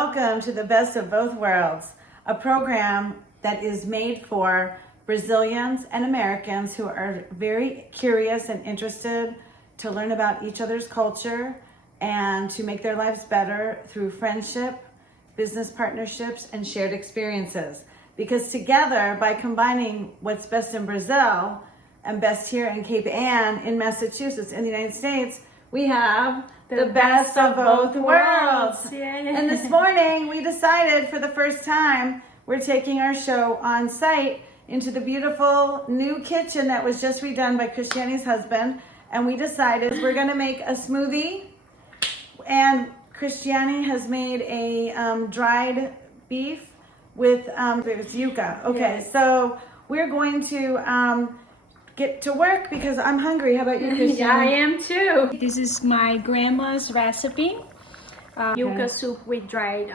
welcome to the Best of Both Worlds, a program that is made for Brazilians and Americans who are very curious and interested to learn about each other's culture and to make their lives better through friendship, business partnerships, and shared experiences. Because together, by combining what's best in Brazil and best here in Cape Ann, in Massachusetts, in the United States, we have the best of both worlds. And this morning, we decided for the first time, we're taking our show on site into the beautiful new kitchen that was just redone by Cristiane's husband. And we decided we're gonna make a smoothie. And Cristiane has made a dried beef with it's yuca. Okay, yes. So we're going to get to work because I'm hungry. How about you, Cristiane? Yeah, I am too. This is my grandma's recipe, yuca soup with dried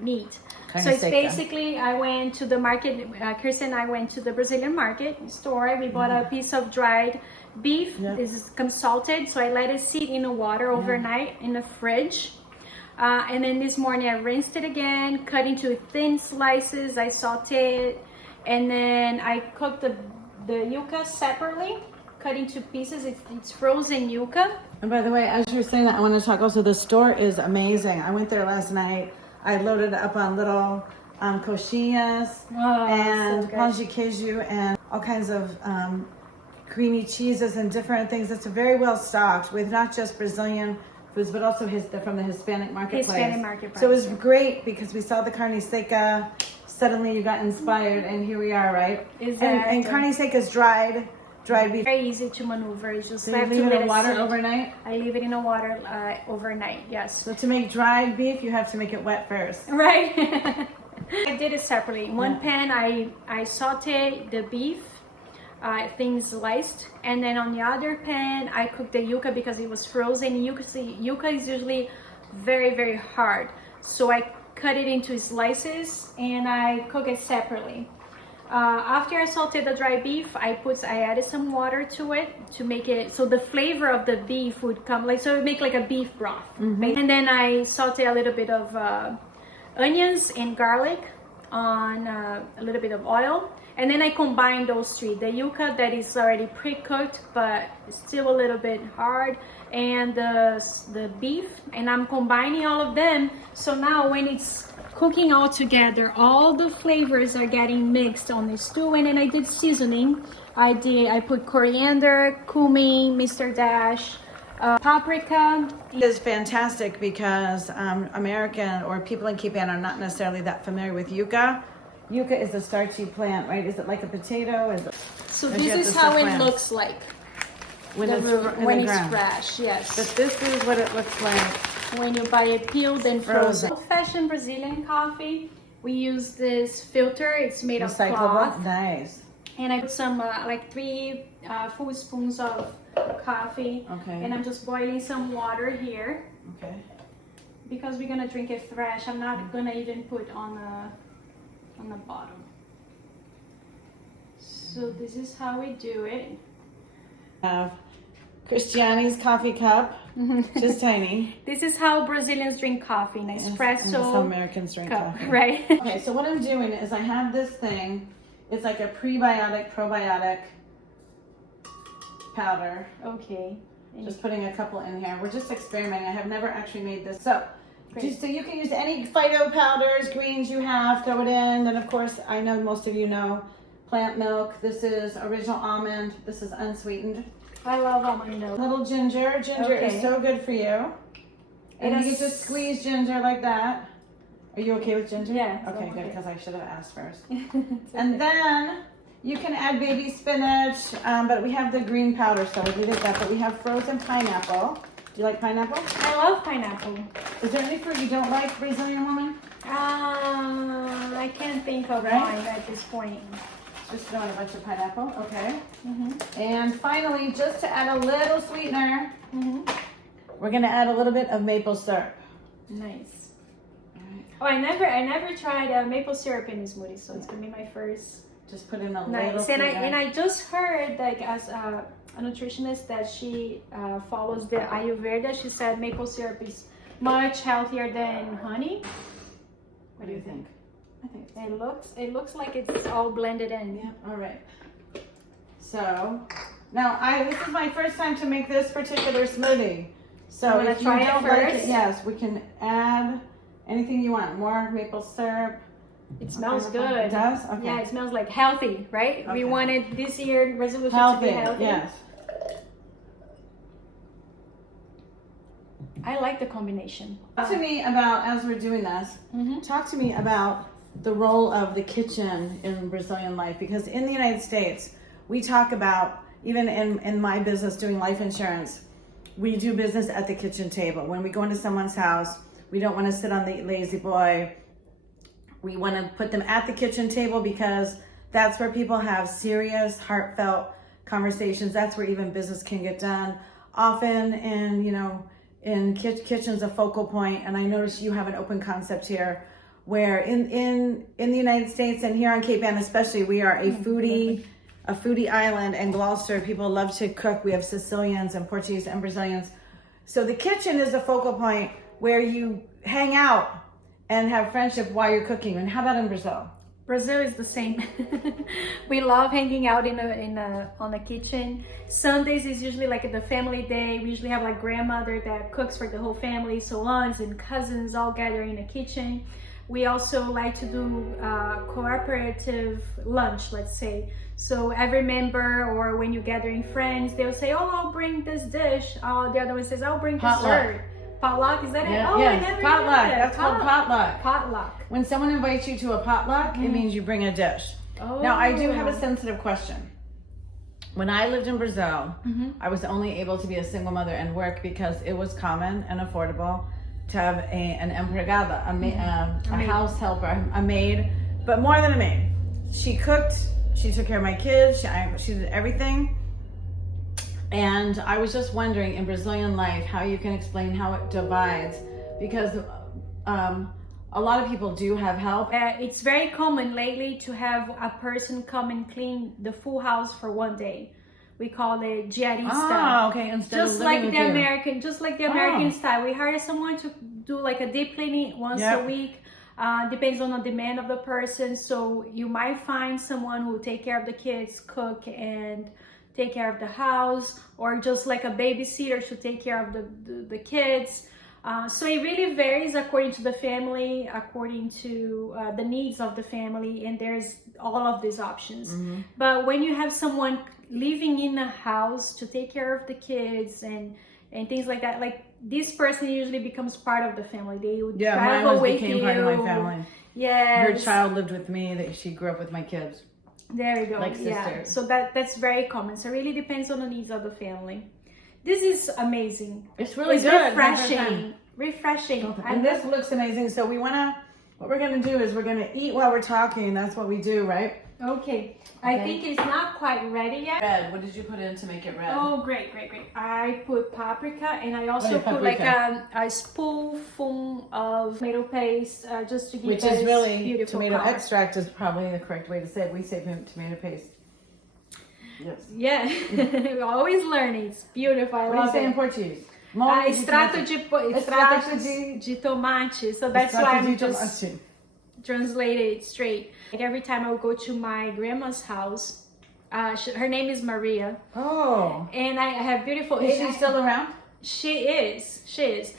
meat. So it's basically, I went to the market, Chris and I went to the Brazilian market store. We bought a piece of dried beef. Yep. This comes salted, so I let it sit in the water overnight in the fridge. And then this morning I rinsed it again, cut into thin slices, I sauteed it, and then I cooked the yuca separately, cut into pieces. It's frozen yuca. And by the way, as you're saying that, I want to talk also, the store is amazing. I went there last night. I loaded up on little coxinhas and pão de queijo and all kinds of creamy cheeses and different things. It's very well stocked with not just Brazilian foods, but also from the Hispanic marketplace. Hispanic marketplace. So it was great because we saw the carne seca. Suddenly you got inspired, and here we are, right? Exactly. And carne seca is dried beef. Very easy to maneuver. You just so have you leave to it in water sit. overnight? I leave it in the water overnight, yes. So to make dried beef, you have to make it wet first. Right. I did it separately. In one pan, I saute the beef, thin sliced, and then on the other pan, I cooked the yuca because it was frozen. Yuca is usually very, very hard. So I cut it into slices and I cook it separately. After I sauteed the dry beef, I added some water to it to make it so the flavor of the beef would come, so it would make like a beef broth. And then I saute a little bit of onions and garlic on a little bit of oil, and then I combine those three: the yuca that is already pre-cooked but still a little bit hard, and the beef, and I'm combining all of them. So now when it's cooking all together, all the flavors are getting mixed on the stew. And then I did seasoning. I put coriander, cumin, Mr. Dash, paprika. It is fantastic because American or people in Cape Ann are not necessarily that familiar with yuca. Yuca is a starchy plant, right? Is it like a potato? So this is how it looks like when it's fresh. Yes. But this is what it looks like when you buy it peeled and frozen. Old-fashioned Brazilian coffee. We use this filter. It's made of cloth. Nice. And I put some like 3 full spoons of coffee. Okay. And I'm just boiling some water here. Okay. Because we're gonna drink it fresh. I'm not gonna even put on the bottom. So this is how we do it. Cristiane's coffee cup, just tiny. This is how Brazilians drink coffee, an espresso. And how Americans drink cup, coffee. right? Okay, so what I'm doing is I have this thing. It's like a prebiotic, probiotic powder. Okay. Just putting a couple in here. We're just experimenting. I have never actually made this. So you can use any phyto powders, greens you have, throw it in. Then of course, I know most of you know plant milk. This is original almond. This is unsweetened. I love almond milk. Little ginger. Ginger is so good for you. And you can just squeeze ginger like that. Are you okay with ginger? Yeah. Okay, good, because I should have asked first. And then you can add baby spinach, but we have the green powder, so we did that. But we have frozen pineapple. Do you like pineapple? I love pineapple. Is there any fruit you don't like, Brazilian woman? I can't think of one at this point. Just throwing a bunch of pineapple, okay. And finally, just to add a little sweetener, we're gonna add a little bit of maple syrup. Nice. Oh, I never tried maple syrup in a smoothie, so it's gonna be my first. Just put in a nice. little sweetener. And I just heard, like, as a nutritionist that she follows the Ayurveda, she said maple syrup is much healthier than honey. What do you think? I think It looks like it's all blended in. yeah. All right. So now this is my first time to make this particular smoothie. So You wanna if you try it don't like first? it, yes, we can add anything you want. More maple syrup. It smells Okay. good. It does? Okay. Yeah, it smells like healthy, right? We Okay. wanted this year resolution to Healthy. be healthy. Yes. I like the combination. Talk to me about, as we're doing this, talk to me about the role of the kitchen in Brazilian life, because in the United States, we talk about, even in my business doing life insurance, we do business at the kitchen table. When we go into someone's house, we don't want to sit on the lazy boy. We want to put them at the kitchen table because that's where people have serious, heartfelt conversations. That's where even business can get done. Often in kitchen's a focal point, and I notice you have an open concept here where in the United States and here on Cape Ann especially, we are a foodie island, and Gloucester, people love to cook. We have Sicilians and Portuguese and Brazilians. So the kitchen is a focal point where you hang out and have friendship while you're cooking. And how about in Brazil? Brazil is the same. We love hanging out on the kitchen. Sundays is usually like the family day. We usually have like grandmother that cooks for the whole family, so aunts and cousins all gather in the kitchen. We also like to do cooperative lunch, let's say. So every member, or when you're gathering friends, they'll say, "Oh, I'll bring this dish." The other one says, "I'll bring dessert." Potluck, is that it? Oh, yes. I never Potluck. knew that. That's called potluck. Potluck. When someone invites you to a potluck, it means you bring a dish. Oh. Now, I do have a sensitive question. When I lived in Brazil, I was only able to be a single mother and work because it was common and affordable to have an empregada, a house helper, a maid, but more than a maid. She cooked, she took care of my kids, she did everything. And I was just wondering, in Brazilian life, how you can explain how it divides, because a lot of people do have help. It's very common lately to have a person come and clean the full house for one day. We call it diarista. Oh, okay. Instead Just of like living the with you. American style. We hire someone to do like a deep cleaning once a week. Depends on the demand of the person. So you might find someone who take care of the kids, cook, and take care of the house, or just like a babysitter to take care of the kids. So it really varies according to the family, according to the needs of the family, and there's all of these options. But when you have someone living in a house to take care of the kids and things like that, like this person usually becomes part of the family. They would travel mine with became you. part of my family. Yes. Her child lived with me. That she grew up with my kids. There you go. Like Yeah. sisters. So that's very common. So it really depends on the needs of the family. This is amazing. It's really It's good. refreshing. Refreshing. And this looks amazing. So what we're gonna do is we're gonna eat while we're talking. That's what we do, right? Okay. I think it's not quite ready yet. Red. What did you put in to make it red? Oh, great. I put paprika, and I also yeah, put like paprika. a spoonful of tomato paste just to give Which us is really beautiful tomato color. extract is probably the correct way to say it. We say tomato paste. Yes. Yeah. We're always learning. It's beautiful. I What do you love say in it. Portuguese? Molho de Extrato tomate. de tomate. So that's why Extrato I'm de just tomate. translate it straight. Like every time I would go to my grandma's house, her name is Maria, Oh. and I have beautiful. Is she still around? She is.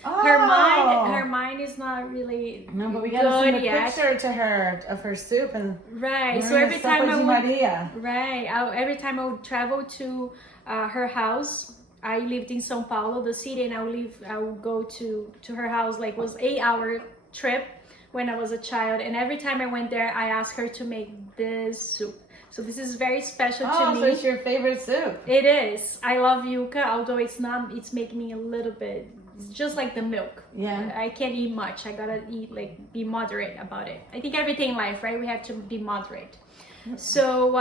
Oh. Her mind is not really No, but we gotta send a yet. picture to her of her soup and Right. So Maria every time I Sopa de would, Maria. right, every time I would travel to her house. I lived in São Paulo, the city, and I would go to her house. Like, it was 8-hour trip when I was a child, and every time I went there, I asked her to make this soup. So this is very special to me. So it's your favorite soup. It is. I love yuca, although it's not. It's making me a little bit. It's just like the milk. Yeah. I can't eat much. I gotta eat, like, be moderate about it. I think everything in life, right? We have to be moderate. So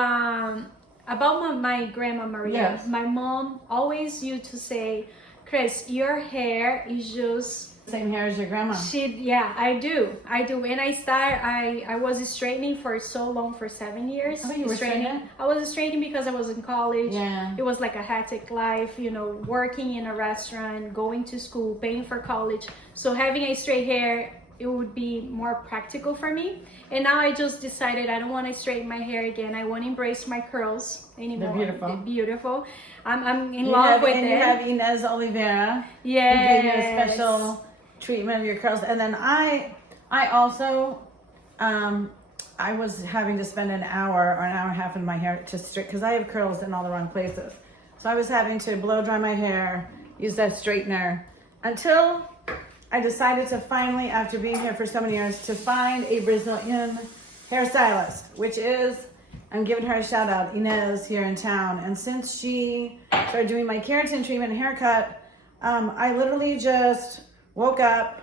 about my grandma Maria, Yes. my mom always used to say, "Chris, your hair is just." Same hair as your grandma. I do. And I was straightening for so long, for 7 years. Oh, you were straightening? I was straightening because I was in college. Yeah. It was like a hectic life, working in a restaurant, going to school, paying for college. So having a straight hair it would be more practical for me. And now I just decided I don't want to straighten my hair again. I won't embrace my curls anymore. They're beautiful. They're beautiful. I'm in love with and it. you have Inez Oliveira. Yes. Who gave you a special treatment of your curls. And then I also, I was having to spend an hour or an hour and a half in my hair to straighten, because I have curls in all the wrong places. So I was having to blow dry my hair, use that straightener, until I decided to finally, after being here for so many years, to find a Brazilian hairstylist, which is, I'm giving her a shout out, Inez here in town. And since she started doing my keratin treatment and haircut, I literally just woke up,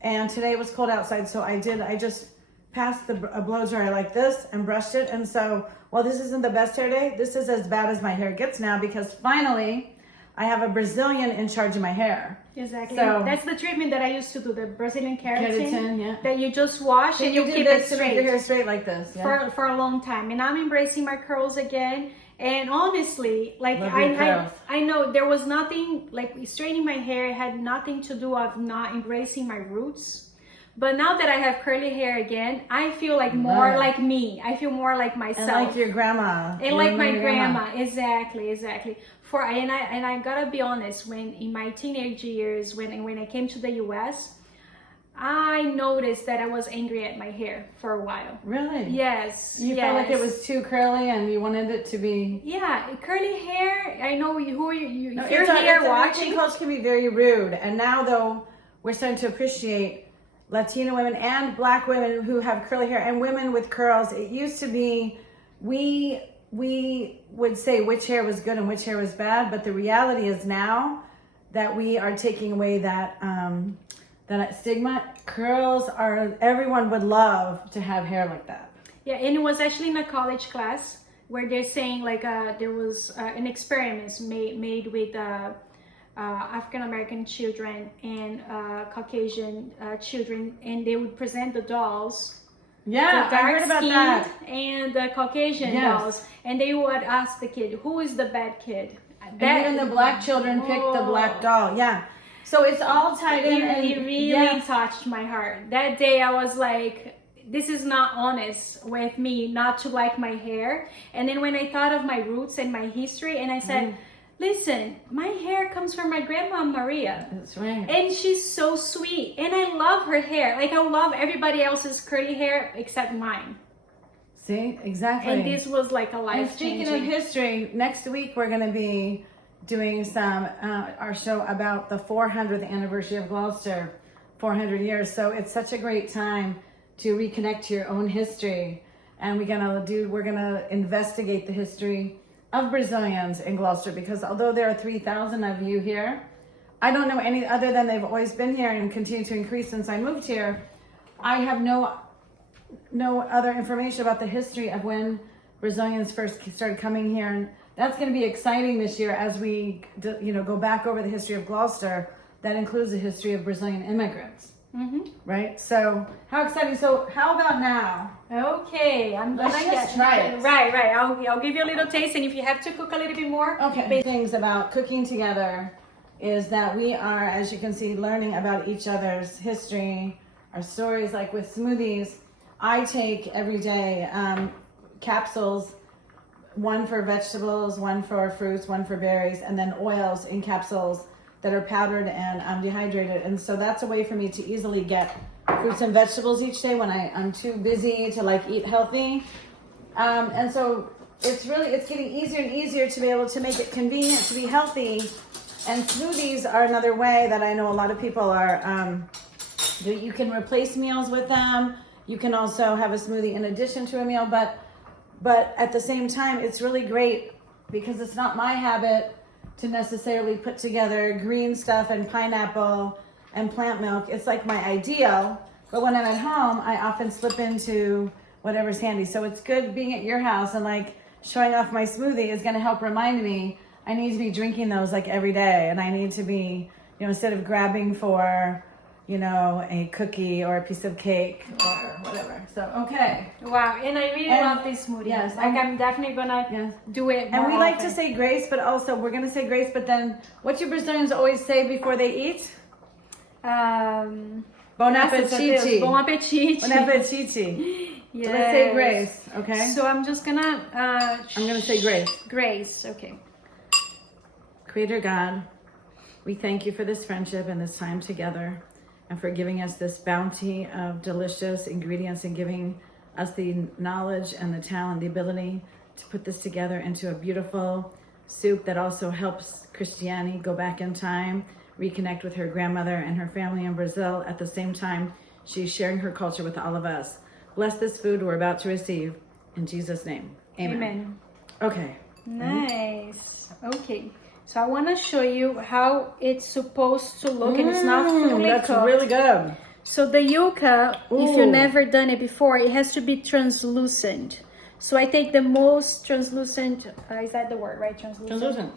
and today it was cold outside, so I just passed a blow dryer like this and brushed it. And so, while this isn't the best hair day, this is as bad as my hair gets now, because finally I have a Brazilian in charge of my hair. Exactly. So, that's the treatment that I used to do, the Brazilian keratin. Keratin, yeah. That you just wash and you do keep this it to make straight. your hair straight like this, yeah? For a long time. And I'm embracing my curls again. And honestly, like Love your curls. I know there was nothing, like straightening my hair had nothing to do with not embracing my roots. But now that I have curly hair again, I feel like more like me. I feel more like myself. And like your grandma. And like my grandma. Exactly. And I gotta be honest, when in my teenage years, when I came to the US, I noticed that I was angry at my hair for a while. Really? Yes. You felt like it was too curly and you wanted it to be... Yeah, curly hair. I know if you're here watching. Culture can be very rude. And now, though, we're starting to appreciate Latina women and Black women who have curly hair and women with curls. It used to be we would say which hair was good and which hair was bad, but the reality is now that we are taking away that stigma. Curls are, everyone would love to have hair like that. Yeah, and it was actually in a college class where they're saying like there was an experiment made with African American children and Caucasian children, and they would present the dolls, yeah, the I heard about that, and the Caucasian dolls, and they would ask the kid, who is the bad kid? And even the Black children picked the black doll. Yeah, so it's all tied in. It really touched my heart. That day I was like, this is not honest with me not to like my hair. And then when I thought of my roots and my history, and I said, listen, my hair comes from my grandma Maria. That's right. And she's so sweet. And I love her hair. Like I love everybody else's curly hair except mine. See, exactly. And this was like a life changing. Speaking of history, next week we're going to be doing our show about the 400th anniversary of Gloucester, 400 years. So it's such a great time to reconnect to your own history. And we're gonna investigate the history of Brazilians in Gloucester, because although there are 3,000 of you here, I don't know any other than they've always been here and continue to increase since I moved here. I have no other information about the history of when Brazilians first started coming here, and that's going to be exciting this year as we go back over the history of Gloucester. That includes the history of Brazilian immigrants. Right? So how exciting. So how about now? Okay, Let's just try it. Right. I'll give you a little taste, and if you have to cook a little bit more. Okay. Things about cooking together is that we are, as you can see, learning about each other's history, our stories. Like with smoothies, I take every day capsules, one for vegetables, one for fruits, one for berries, and then oils in capsules that are powdered and dehydrated. And so that's a way for me to easily get fruits and vegetables each day when I'm too busy to eat healthy. And so it's getting easier and easier to be able to make it convenient to be healthy. And smoothies are another way that I know a lot of people are, you can replace meals with them. You can also have a smoothie in addition to a meal, but at the same time, it's really great because it's not my habit to necessarily put together green stuff and pineapple and plant milk. It's like my ideal, but when I'm at home, I often slip into whatever's handy. So it's good being at your house and showing off my smoothie is gonna help remind me I need to be drinking those every day, and I need to be, instead of grabbing for, a cookie or a piece of cake or whatever. So, okay. Wow, and I really love this smoothie. Yes. I'm definitely gonna do it more And we like often. to say grace, but also we're going to say grace, but then what do Brazilians always say before they eat? Bon Graças a Deus. apetite. Bon apetite. Bon apetite. Yes. So let's say grace, okay? So I'm just gonna. I'm gonna say grace. Grace. Okay. Creator God, we thank you for this friendship and this time together and for giving us this bounty of delicious ingredients and giving us the knowledge and the talent, the ability to put this together into a beautiful soup that also helps Christiane go back in time, reconnect with her grandmother and her family in Brazil. At the same time, she's sharing her culture with all of us. Bless this food we're about to receive. In Jesus' name, amen. Amen. Okay. Nice. Okay. So I want to show you how it's supposed to look, and it's not fully That's cooked. really good. So the yuca, if Ooh. you've never done it before, it has to be translucent. So I take the most translucent, is that the word, right? Translucent.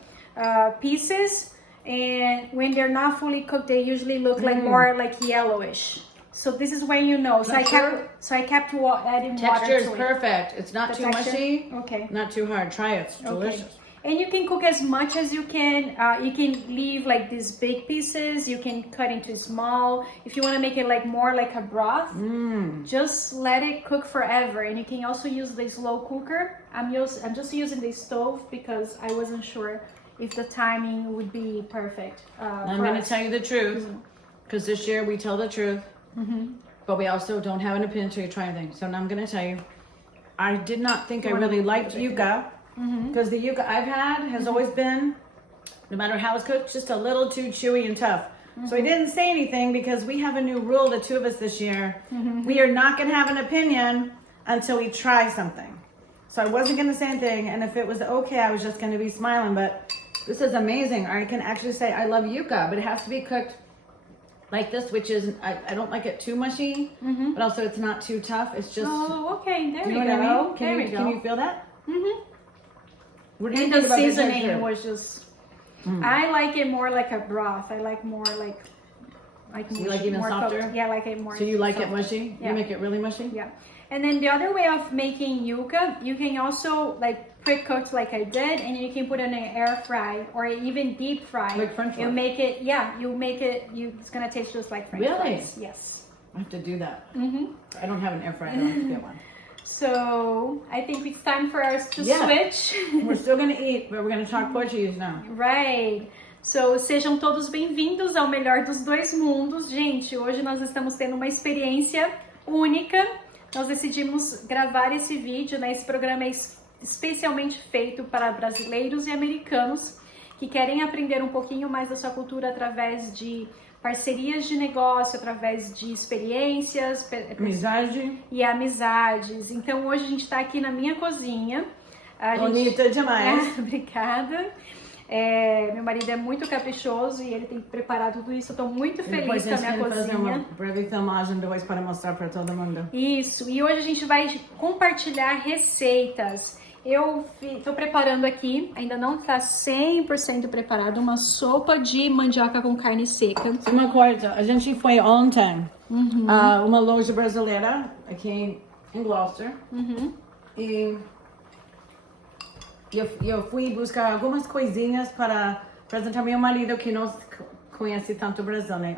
Pieces, and when they're not fully cooked, they usually look like more like yellowish. So this is when you know. So I kept adding water Texture is to it. perfect. It's not The too texture? mushy. Okay. Not too hard. Try it. It's delicious. Okay. And you can cook as much as you can. You can leave like these big pieces. You can cut into small. If you want to make it like more like a broth, just let it cook forever. And you can also use the slow cooker. I'm just using the stove because I wasn't sure if the timing would be perfect. I'm going to tell you the truth because this year we tell the truth, but we also don't have an opinion until you try things. So now I'm going to tell you, I did not think I really liked yuca. Because the yuca I've had has always been, no matter how it's cooked, just a little too chewy and tough. So I didn't say anything because we have a new rule, the two of us this year. We are not going to have an opinion until we try something. So I wasn't going to say anything, and if it was okay, I was just going to be smiling. But this is amazing. I can actually say I love yuca, but it has to be cooked like this, which is, I don't like it too mushy, but also it's not too tough. It's just, Oh, okay. There you we know go. what I mean? There we go. Can you feel that? What do you And think the about this seasoning texture? was just. I like it more like a broth. I like more like You like even more softer? cooked. Yeah, I like it more. So you like it softer. mushy? Yeah. You make it really mushy? Yeah. And then the other way of making yuca, you can also like pre-cooked like I did, and you can put it in an air fry or even deep fry. Like French You fries? make it, it's gonna taste just like French Really? fries. Yes. I have to do that. I don't have an air fryer. I have to get one. So I think it's time for us to Yeah. switch. We're still going to eat, but we're going to talk Portuguese now. Right. So, sejam todos bem-vindos ao melhor dos dois mundos. Gente, hoje nós estamos tendo uma experiência única. Nós decidimos gravar esse vídeo, né? Esse programa é especialmente feito para brasileiros e americanos que querem aprender um pouquinho mais da sua cultura através de parcerias de negócio, através de experiências Amizade. e amizades. Então, hoje a gente está aqui na minha cozinha. Bonita demais. Obrigada. Meu marido é muito caprichoso e ele tem preparado tudo isso. Eu tô muito feliz com a minha fazer uma cozinha. breve filmagem depois para mostrar para todo mundo. Isso. E hoje a gente vai compartilhar receitas. Eu tô preparando aqui, ainda não tá 100% preparado, uma sopa de mandioca com carne seca. Uma coisa, a gente foi ontem a uma loja brasileira aqui em Gloucester. E eu fui buscar algumas coisinhas para apresentar meu marido que não conhece tanto o Brasil, né?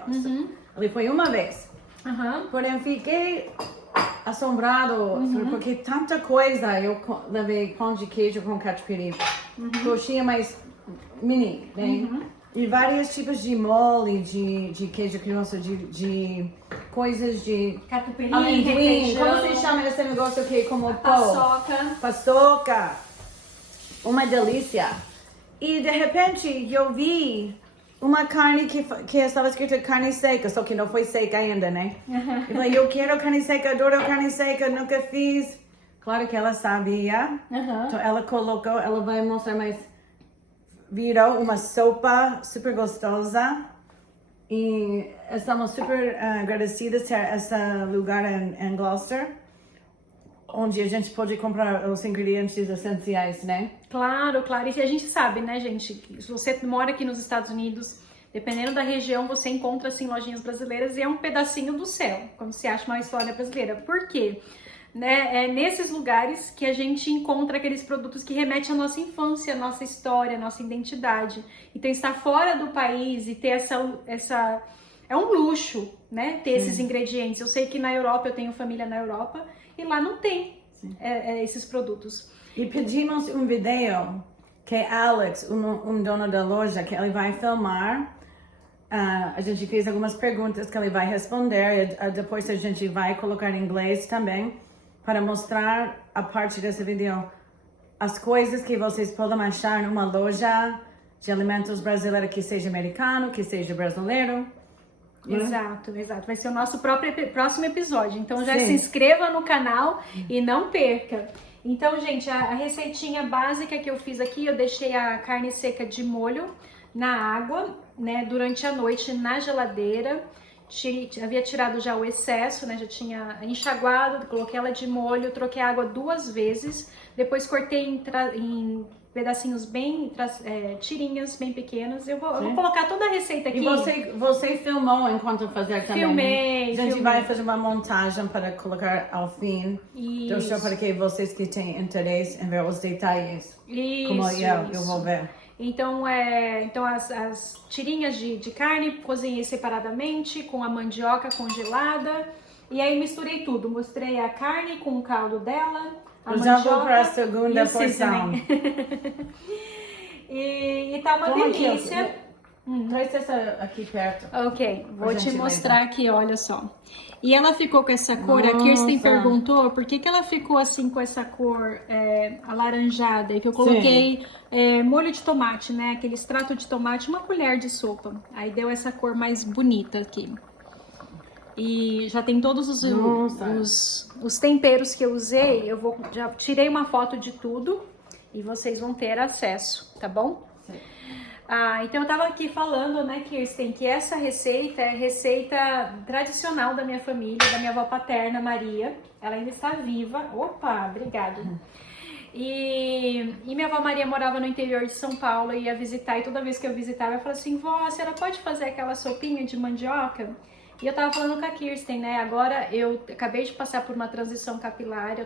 Ele foi uma vez. Porém, fiquei assombrado porque tanta coisa. Eu levei pão de queijo com catupiry, coxinha mais mini, né? E vários tipos de mole, de queijo criança, de coisas de Catupiry, amendoim. requeijão, Como se chama esse negócio aqui? Como pão? paçoca. Paçoca. Uma delícia. E de repente eu vi uma carne que estava escrita carne seca, só que não foi seca ainda, né? Eu falei, eu quero carne seca, adoro carne seca, nunca fiz. Claro que ela sabia. Então ela colocou, ela vai mostrar, mas virou uma sopa super gostosa. E estamos super agradecidas a esse lugar em Gloucester, onde a gente pode comprar os ingredientes essenciais, né? Claro, claro. E a gente sabe, né, gente, que se você mora aqui nos Estados Unidos, dependendo da região, você encontra, assim, lojinhas brasileiras e é um pedacinho do céu, quando se acha uma história brasileira. Por quê? Né? É nesses lugares que a gente encontra aqueles produtos que remetem à nossa infância, à nossa história, à nossa identidade. Então, estar fora do país e ter é um luxo, né, ter esses ingredientes. Eu sei que na Europa, eu tenho família na Europa, e lá não tem esses produtos. E pedimos um vídeo que Alex, dono da loja, que ele vai filmar. A gente fez algumas perguntas que ele vai responder e depois a gente vai colocar em inglês também para mostrar a parte desse vídeo as coisas que vocês podem achar numa loja de alimentos brasileira, que seja americano, que seja brasileiro. Exato. Vai ser o nosso próximo episódio. Então já Sim. se inscreva no canal e não perca. Então, gente, a receitinha básica que eu fiz aqui, eu deixei a carne seca de molho na água, né, durante a noite na geladeira. Havia tirado já o excesso, né, já tinha enxaguado, coloquei ela de molho, troquei a água 2 vezes, depois cortei em pedacinhos tirinhas bem pequenas. Eu vou colocar toda a receita aqui. E você filmou enquanto fazia também? Filmei. A gente vai fazer uma montagem para colocar ao fim do show, para que vocês que têm interesse em ver os detalhes, como eu vou ver. Então, as tirinhas de carne cozinhei separadamente com a mandioca congelada. E aí misturei tudo. Mostrei a carne com o caldo dela, a já mandioca vou para a segunda e o porção. e tá uma delícia. Traz essa aqui perto. Ok, vou te gentileza. mostrar aqui, olha só. E ela ficou com essa cor, a Nossa. Kirsten perguntou por que ela ficou assim com essa cor alaranjada, e que eu coloquei molho de tomate, né, aquele extrato de tomate, uma colher de sopa. Aí deu essa cor mais bonita aqui. E já tem todos os temperos que eu usei, já tirei uma foto de tudo e vocês vão ter acesso, tá bom? Sim. Então eu tava aqui falando, né, Kirsten, que essa receita é receita tradicional da minha família, da minha avó paterna, Maria. Ela ainda está viva. Opa, obrigada. E minha avó Maria morava no interior de São Paulo, e ia visitar, e toda vez que eu visitava, eu falava assim, vó, a senhora pode fazer aquela sopinha de mandioca? E eu tava falando com a Kirsten, né, agora eu acabei de passar por uma transição capilar,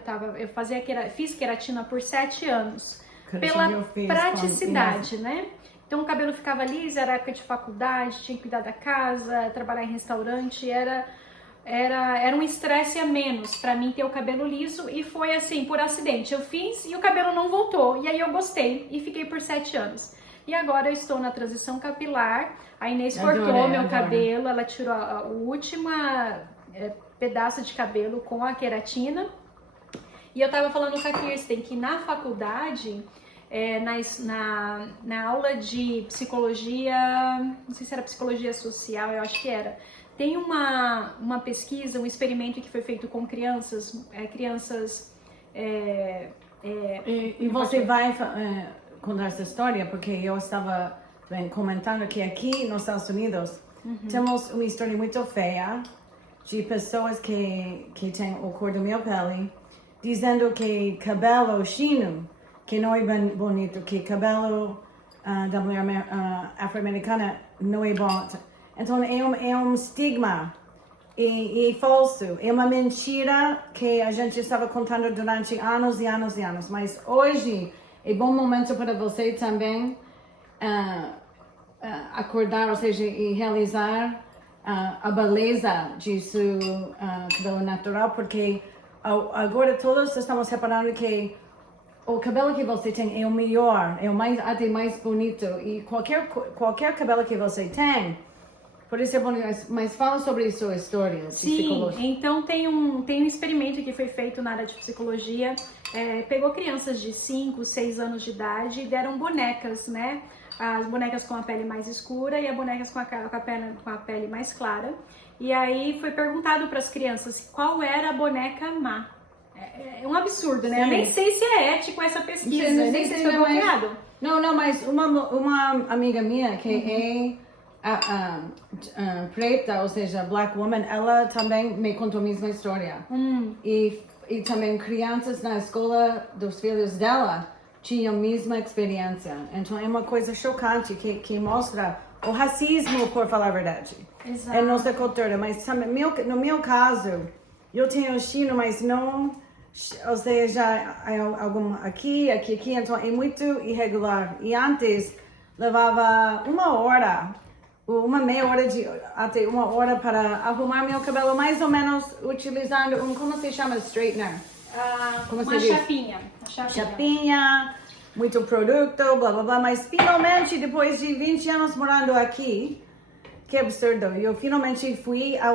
fiz queratina por 7 anos, pela praticidade, né? Então o cabelo ficava liso, era época de faculdade, tinha que cuidar da casa, trabalhar em restaurante, era um estresse a menos pra mim ter o cabelo liso, e foi assim, por acidente. Eu fiz e o cabelo não voltou, e aí eu gostei e fiquei por 7 anos. E agora eu estou na transição capilar, a Inês cortou meu cabelo, ela tirou o último pedaço de cabelo com a queratina. E eu tava falando com a Kirsten que na faculdade, na aula de psicologia, não sei se era psicologia social, eu acho que era, tem uma pesquisa, um experimento que foi feito com crianças, E você vai contar essa história, porque eu estava comentando que aqui nos Estados Unidos temos uma história muito feia de pessoas que têm o cor da minha pele, dizendo que cabelo chino, que não é bem bonito, que cabelo da mulher afro-americana não é bom. Então é um estigma e falso, é uma mentira que a gente estava contando durante anos e anos e anos. Mas hoje é bom momento para você também acordar, ou seja, e realizar a beleza de seu cabelo natural, porque agora todos estamos reparando que o cabelo que você tem é o melhor, é o até mais bonito, e qualquer cabelo que você tem, por isso é bom. Mas fala sobre sua história de psicologia. Sim, então tem um experimento que foi feito na área de psicologia, pegou crianças de 5, 6 anos de idade e deram bonecas, né? As bonecas com a pele mais escura e as bonecas com a pele mais clara. E aí foi perguntado para as crianças qual era a boneca má. É um absurdo, né? Sim. Eu nem sei se é ético essa pesquisa, nem sei se foi bloqueado. Não, mas uma amiga minha que preta, ou seja, black woman, ela também me contou a mesma história. E também crianças na escola dos filhos dela tinham a mesma experiência. Então é uma coisa chocante que mostra o racismo, por falar a verdade. Exato. É nossa cultura. Mas também, no meu caso, eu tenho chino, mas não, ou seja, algum aqui, então é muito irregular. E antes levava 1 hora meia hora até 1 hora para arrumar meu cabelo, mais ou menos utilizando como se chama, straightener? Como Uma se diz? chapinha. Chapinha, muito produto, blá blá blá, mas finalmente, depois de 20 anos morando aqui, que absurdo, eu finalmente fui a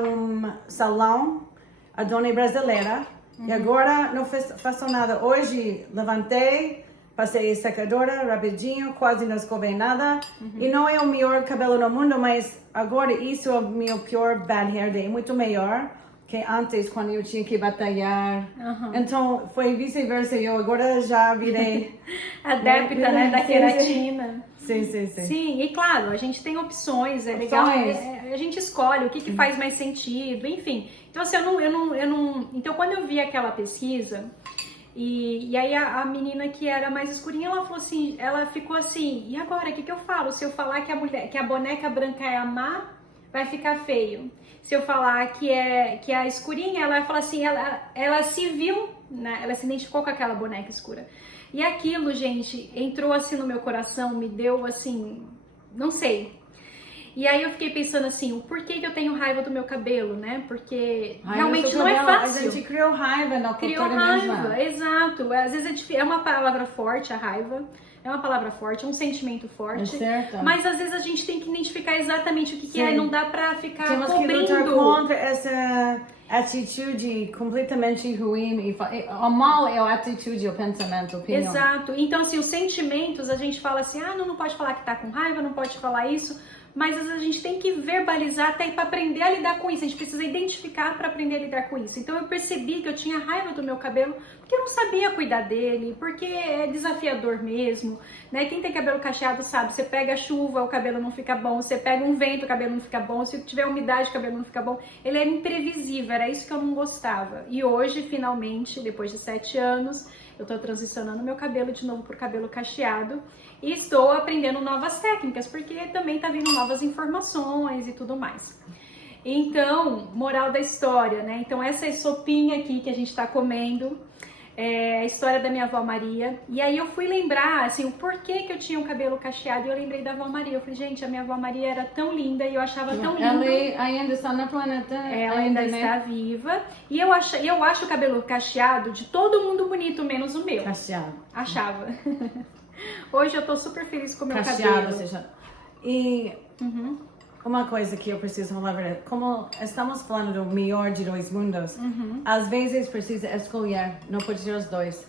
salão, a dona brasileira, e agora não faço nada. Hoje levantei, passei secadora rapidinho, quase não escovei nada, e não é o melhor cabelo do mundo, mas agora isso é o meu pior bad hair day, muito melhor que antes, quando eu tinha que batalhar. Então, foi vice-versa, eu agora já virei... Adepta, né, da queratina. Sim. Sim, e claro, a gente tem opções, é legal, a gente escolhe o que faz mais sentido, enfim. Então, assim, então, quando eu vi aquela pesquisa, e aí a menina que era mais escurinha, ela falou assim, ela ficou assim, e agora, o que eu falo? Se eu falar que a boneca branca é a má, vai ficar feio. Se eu falar que é a escurinha, ela vai falar assim, ela se viu, né? Ela se identificou com aquela boneca escura. E aquilo, gente, entrou assim no meu coração, me deu assim, não sei. E aí eu fiquei pensando assim, o porquê que eu tenho raiva do meu cabelo, né? Porque realmente não é fácil. A gente criou raiva na cultura. Criou raiva, exato. Às vezes é uma palavra forte, a raiva. É uma palavra forte, é um sentimento forte. É certo. Mas às vezes a gente tem que identificar exatamente o que é. Não dá pra ficar Temos cobrindo. que lutar contra essa atitude completamente ruim. O mal é a atitude, o pensamento, a opinião. Exato. Então, assim, os sentimentos, a gente fala assim, não pode falar que tá com raiva, não pode falar isso. Mas às vezes a gente tem que verbalizar até para aprender a lidar com isso. A gente precisa identificar para aprender a lidar com isso. Então eu percebi que eu tinha raiva do meu cabelo porque eu não sabia cuidar dele, porque é desafiador mesmo, né? Quem tem cabelo cacheado sabe, você pega a chuva, o cabelo não fica bom, você pega um vento, o cabelo não fica bom, se tiver umidade, o cabelo não fica bom. Ele é imprevisível, era isso que eu não gostava. E hoje, finalmente, depois de 7 anos, eu tô transicionando meu cabelo de novo pro cabelo cacheado. E estou aprendendo novas técnicas, porque também tá vindo novas informações e tudo mais. Então, moral da história, né? Então, essa sopinha aqui que a gente tá comendo é a história da minha avó Maria. E aí eu fui lembrar, assim, o porquê que eu tinha um cabelo cacheado. E eu lembrei da avó Maria. Eu falei, gente, a minha avó Maria era tão linda e eu achava tão lindo. Ela ainda está no planeta. Ela ainda está viva. E eu acho o cabelo cacheado de todo mundo bonito, menos o meu. Cacheado. Achava. Hoje eu tô super feliz com o meu Cacheado, cabelo. ou seja, e uma coisa que eu preciso falar, como estamos falando do melhor de 2 mundos, às vezes precisa escolher, não pode ser os dois.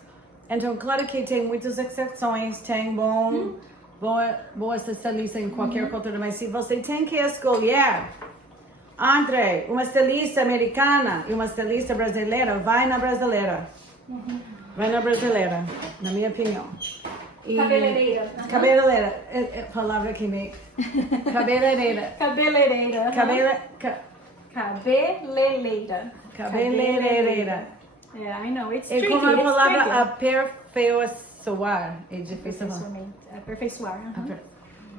Então, claro que tem muitas exceções, tem boa estilista em qualquer cultura, mas se você tem que escolher entre uma estilista americana e uma estilista brasileira, vai na brasileira. Vai na brasileira, na minha opinião. Cabeleireira. Cabeleireira, é palavra que me... Cabeleireira. Cabeleireira. Cabeleireira. Cabeleireira. Yeah, I know, it's É tricky. como a it's palavra tricky. aperfeiçoar. É difícil falar. Aperfeiçoar.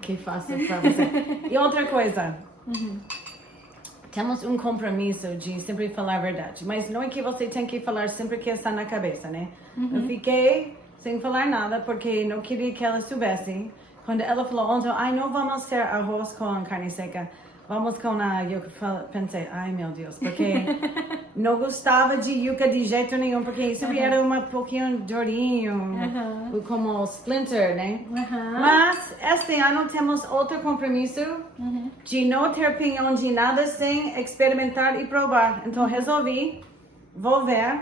Que fácil pra você. E outra coisa. Temos um compromisso de sempre falar a verdade. Mas não é que você tem que falar sempre que está na cabeça, né? Eu fiquei sem falar nada porque não queria que ela soubesse. Quando ela falou ontem, não vamos ter arroz com carne seca. Vamos com a yuca. Pensei, ai meu Deus, porque não gostava de yuca de jeito nenhum, porque sempre era um pouquinho durinho, como splinter, né? Mas este ano temos outro compromisso de não ter opinião de nada sem experimentar e provar. Então resolvi, vou ver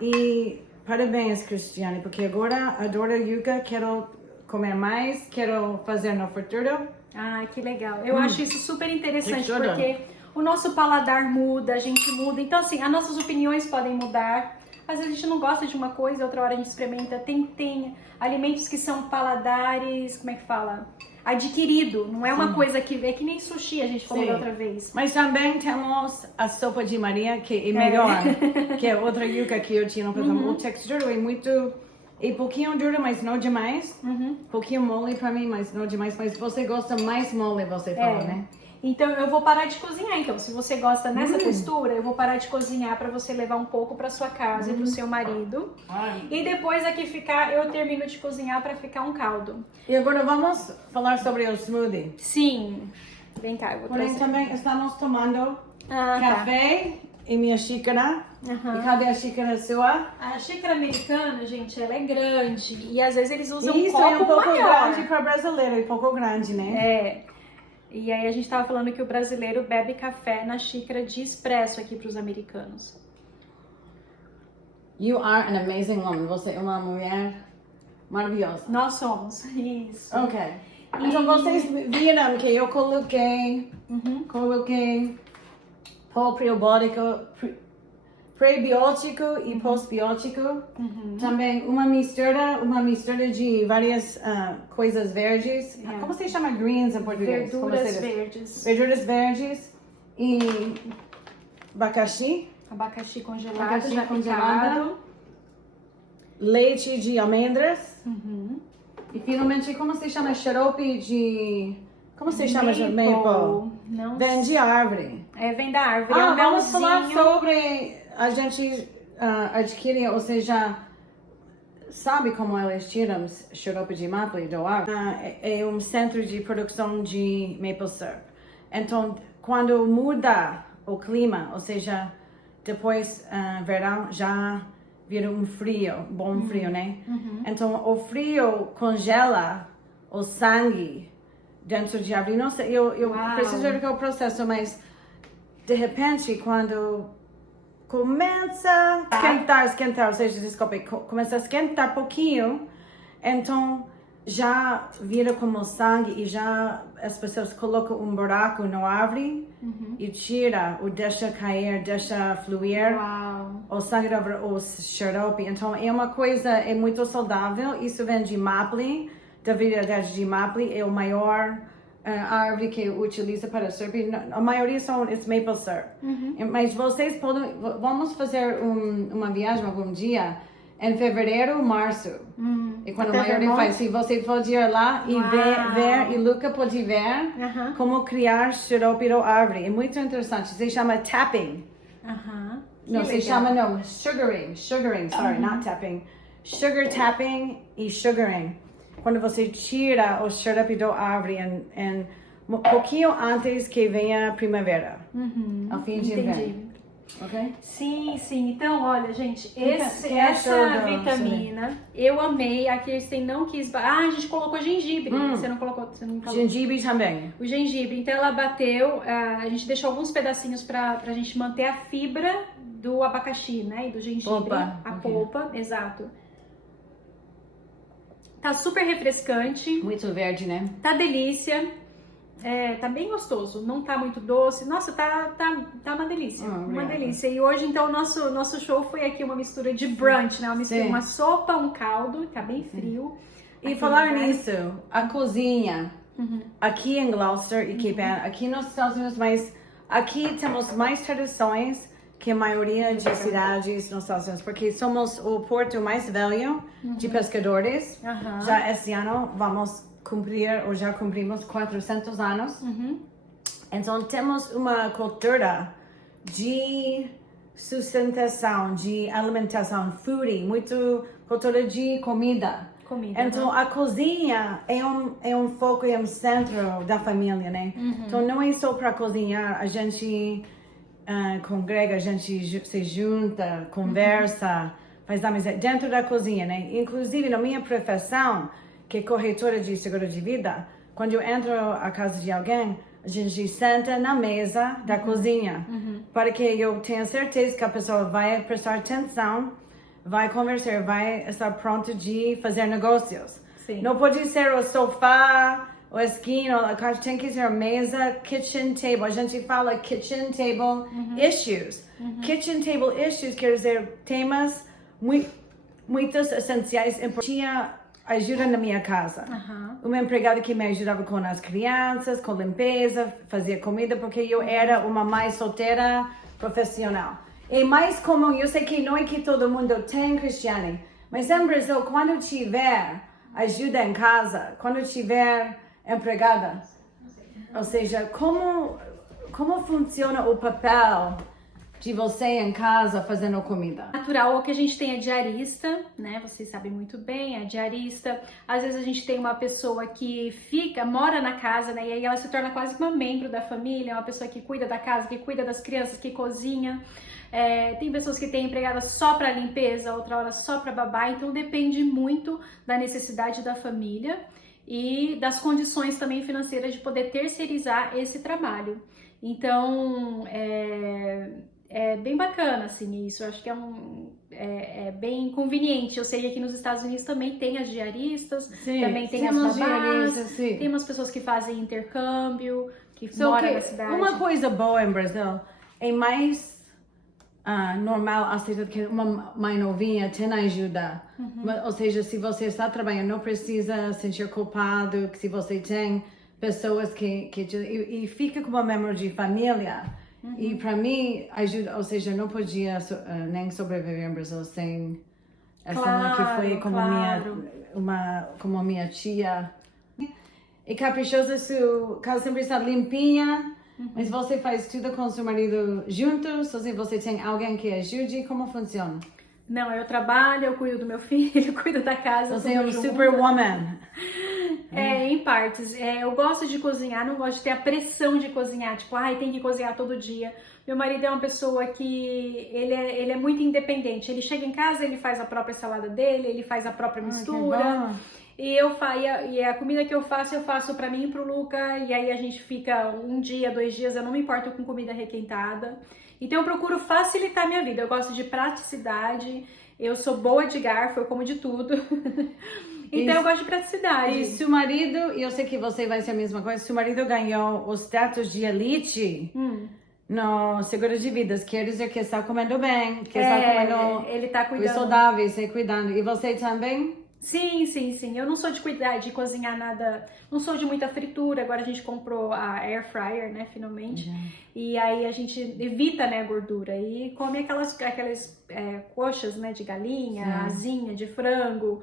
e parabéns, Cristiane, porque agora adoro yuca, quero comer mais, quero fazer no futuro. Ah, que legal. Eu acho isso super interessante, Textura. porque o nosso paladar muda, a gente muda. Então, assim, as nossas opiniões podem mudar. Às vezes a gente não gosta de uma coisa, outra hora a gente experimenta. Tem alimentos que são paladares, como é que fala? Adquirido. Não é uma coisa que é que nem sushi, a gente falou da outra vez. Mas também temos a sopa de Maria, que é melhor, que é outra yuca que eu tinha no passado. O textura é muito... É pouquinho dura, mas não demais. Pouquinho mole pra mim, mas não demais. Mas você gosta mais mole, você fala, né? Então eu vou parar de cozinhar. Então, se você gosta nessa textura, eu vou parar de cozinhar pra você levar um pouco pra sua casa e pro seu marido. E depois aqui eu termino de cozinhar pra ficar um caldo. E agora vamos falar sobre o smoothie. Sim. Vem cá, eu vou Porém, trazer. também estamos tomando Ah, café em minha xícara. Aham. E cadê a xícara sua? A xícara americana, gente, ela é grande. E às vezes eles usam Isso um copo é um pouco maior. grande para brasileiro, e pouco grande, né? É. E aí a gente tava falando que o brasileiro bebe café na xícara de expresso aqui pros americanos. You are an amazing woman. Você é uma mulher maravilhosa. Nós somos. Isso. Ok. Então vocês viram que eu coloquei pó prebiótico e pós-biótico. Também uma mistura de várias coisas verdes. Yeah. Como se chama greens em português? Como Verduras se diz? verdes. Verduras verdes e abacaxi, Abacaxi congelado, Abacaxi já congelada. picado. leite de amêndoas Uhum. e finalmente como se chama xarope de... Como se chama de maple? Não Vem de árvore. vem da árvore. É um Vamos falar melzinho. sobre a gente adquirir, ou seja, sabe como eles tiram xarope de maple do árvore? É um centro de produção de maple syrup. Então, quando muda o clima, ou seja, depois verão já vira um frio, bom frio, né? Então, o frio congela o sangue dentro de árvore. Não sei, eu Uau. preciso ver o processo, mas de repente, quando começa a esquentar, ou seja, desculpe, começa a esquentar pouquinho, então já vira como sangue e já as pessoas colocam um buraco na árvore e tira ou deixa cair, deixa fluir Uau. o sangue da árvore, o xarope. Então é uma coisa, é muito saudável. Isso vem de maple, da variedade de maple, é o maior árvore que utiliza para syrup. A maioria são maple syrup. Mas vocês podem, vamos fazer uma viagem algum dia em fevereiro, março. E quando a Até maioria Vermont? faz, se você pode ir lá e Uau. ver, e Luca pode ver Aham. como criar xarope da árvore. É muito interessante. Se chama tapping. Aham. Não, Que se legal. chama não, sugaring, sorry, not tapping. Sugar tapping e sugaring. Quando você tira o xarope da árvore em pouquinho antes que venha a primavera. Ao fim de Entendi. inverno. Ok? Sim, sim. Então, olha, gente, que essa achou da- vitamina, eu amei. A Kirsten não quis... Ah, a gente colocou gengibre. Você não colocou, você não falou. Gengibre também. O gengibre. Então, ela bateu, a gente deixou alguns pedacinhos pra gente manter a fibra do abacaxi, né? E do gengibre. Polpa, A ok. polpa, exato. Tá super refrescante. Muito verde, né? Tá delícia. Tá bem gostoso, não tá muito doce. Nossa, tá uma delícia. Uma obrigada. delícia. E hoje, então, o nosso show foi aqui uma mistura de brunch, né? Uma mistura, Sim. uma sopa, um caldo, tá bem frio. E Aqui falar no lugar. nisso, a cozinha, aqui em Gloucester e Cape Ann, aqui nos Estados Unidos, mas aqui temos mais tradições que a maioria de cidades nos Estados Unidos, porque somos o porto mais velho de pescadores. Aham. Já esse ano vamos cumprir, ou já cumprimos 400 anos. Então temos uma cultura de sustentação, de alimentação, foodie, muito cultura de comida. Comida. Então a cozinha é um foco, é um centro da família, né? Então não é só para cozinhar, a gente congrega, a gente se junta, conversa, faz amizade dentro da cozinha, né? Inclusive na minha profissão, que é corretora de seguro de vida, quando eu entro à casa de alguém, a gente senta na mesa da cozinha, para que eu tenha certeza que a pessoa vai prestar atenção, vai conversar, vai estar pronta de fazer negócios. Sim. Não pode ser o sofá, o esquina, a casa, tem que ser a mesa, kitchen table. A gente fala kitchen table issues. Kitchen table issues quer dizer temas muitos essenciais. Tinha ajuda na minha casa. Uma empregada que me ajudava com as crianças, com limpeza, fazia comida, porque eu era uma mãe solteira profissional. E mais comum, eu sei que não é que todo mundo tem, Cristiane, mas em Brasil, quando tiver ajuda em casa, quando tiver empregada, ou seja, como funciona o papel de você em casa fazendo comida? Natural, o que a gente tem é diarista, né? Vocês sabem muito bem, é diarista. Às vezes a gente tem uma pessoa que mora na casa, né? E aí ela se torna quase que uma membro da família, uma pessoa que cuida da casa, que cuida das crianças, que cozinha. Tem pessoas que têm empregada só para limpeza, outra hora só para babá, então depende muito da necessidade da família e das condições também financeiras de poder terceirizar esse trabalho. Então, é bem bacana, assim, isso. Eu acho que é bem conveniente. Eu sei que aqui nos Estados Unidos também tem as diaristas, também tem as babás, tem umas pessoas que fazem intercâmbio, que moram na cidade. Uma coisa boa em Brasil é mais normal aceitar que uma mãe novinha tem ajuda. Ou seja, se você está trabalhando, não precisa sentir culpado, que se você tem pessoas que e fica como uma membro de família. E para mim, ajuda, ou seja, não podia nem sobreviver em Brasil sem essa mãe que foi como como a minha tia. E caprichosa, sua casa sempre está limpinha. Mas você faz tudo com seu marido juntos? Ou seja, você tem alguém que ajude? Como funciona? Não, eu trabalho, eu cuido do meu filho, cuido da casa. Você é uma superwoman. Em partes. Eu gosto de cozinhar, não gosto de ter a pressão de cozinhar. Tipo, tem que cozinhar todo dia. Meu marido é uma pessoa que ele é muito independente. Ele chega em casa, ele faz a própria salada dele, ele faz a própria mistura. E a comida que eu faço pra mim e pro Luca. E aí a gente fica 1 dia, 2 dias. Eu não me importo com comida requentada. Então eu procuro facilitar a minha vida. Eu gosto de praticidade. Eu sou boa de garfo, eu como de tudo. Então eu gosto de praticidade. E seu marido, e eu sei que você vai ser a mesma coisa, seu marido ganhou o status de elite no seguro de vidas. Quer dizer que está comendo bem, que está comendo ele tá cuidando. Saudável, está cuidando. E você também? Sim. Eu não sou de cuidar, de cozinhar nada, não sou de muita fritura. Agora a gente comprou a air fryer, né, finalmente. E aí a gente evita, né, a gordura e come aquelas coxas, né, de galinha, asinha de frango.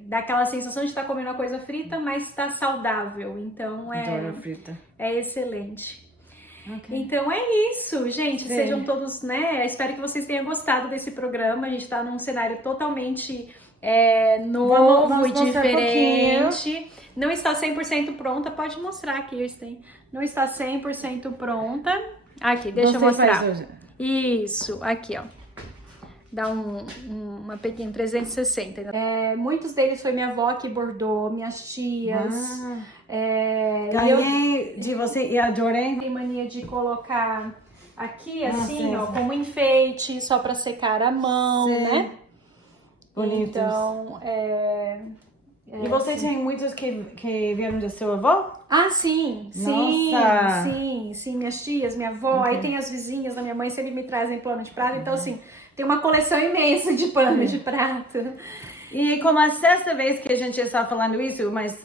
Dá aquela sensação de estar comendo uma coisa frita, mas está saudável. Então é excelente. Então é isso, gente. Sejam todos, né? Espero que vocês tenham gostado desse programa. A gente está num cenário totalmente novo e diferente. Não está 100% pronta. Pode mostrar, Kirsten. Não está 100% pronta. Aqui, deixa eu mostrar. Isso, aqui, ó. Dá uma pequena 360. Muitos deles foi minha avó que bordou, minhas tias. Ganhei de você e adorei. Tem mania de colocar aqui, assim, ó, como enfeite, só pra secar a mão, né? Bonitos. Então, e você tem muitos que vieram do seu avô? Sim, minhas tias, minha avó, aí tem as vizinhas da minha mãe, sempre me trazem pano de prato, então assim, tem uma coleção imensa de pano de prato. E como a 6ª vez que a gente está falando isso, mas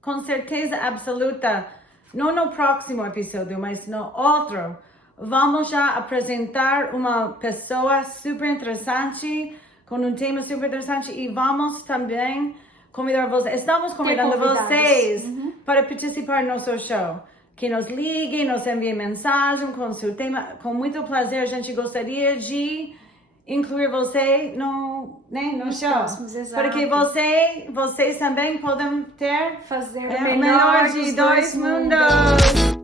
com certeza absoluta, não no próximo episódio, mas no outro, vamos já apresentar uma pessoa super interessante, com um tema super interessante, e vamos também convidar vocês, estamos convidando vocês para participar no nosso show. Que nos liguem, nos enviem mensagem com seu tema, com muito prazer a gente gostaria de incluir você no show. Próximos, porque vocês também podem fazer o melhor de 2 mundos.